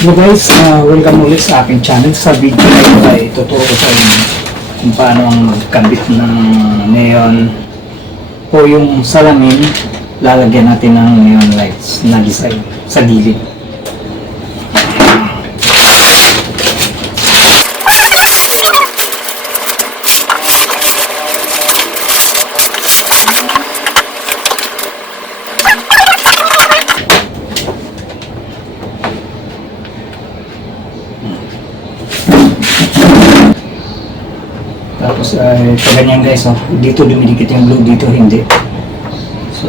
So guys, welcome ulit sa aking channel. Sa video na ito ay tuturo ko sa inyo kung paano ang magkabit ng neon o yung salamin. Lalagyan natin ng neon lights na design sa gilid. Tapos ay ganyan guys, oh. Dito dumidikit yung blue, dito hindi. So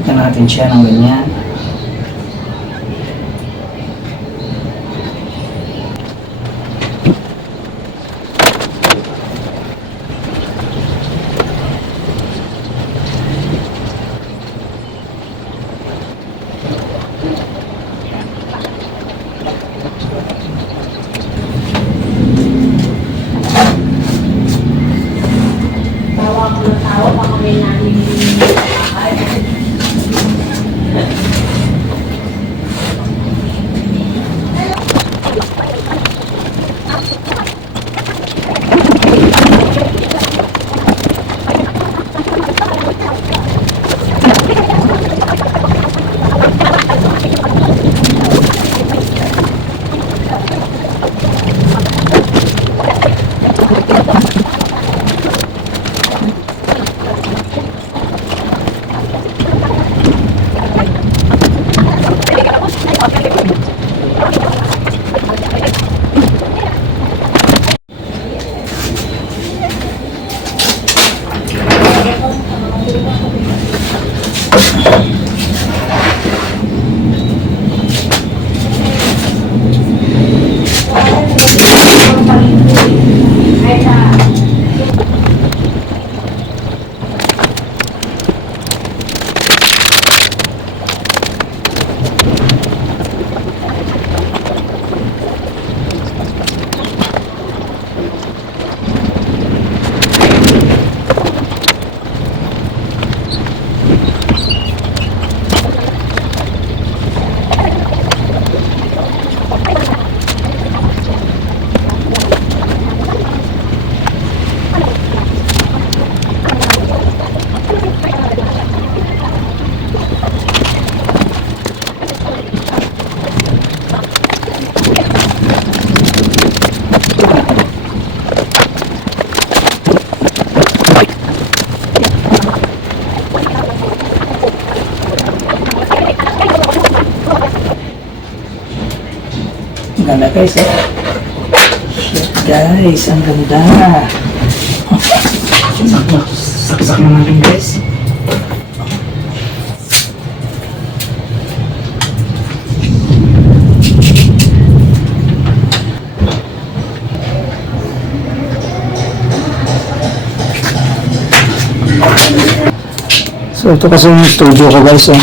ito natin siya ng ganyan. Ganda guys, eh. Shit guys, ang ganda. Saksak na natin guys. So ito kasi yung studio ko guys, eh.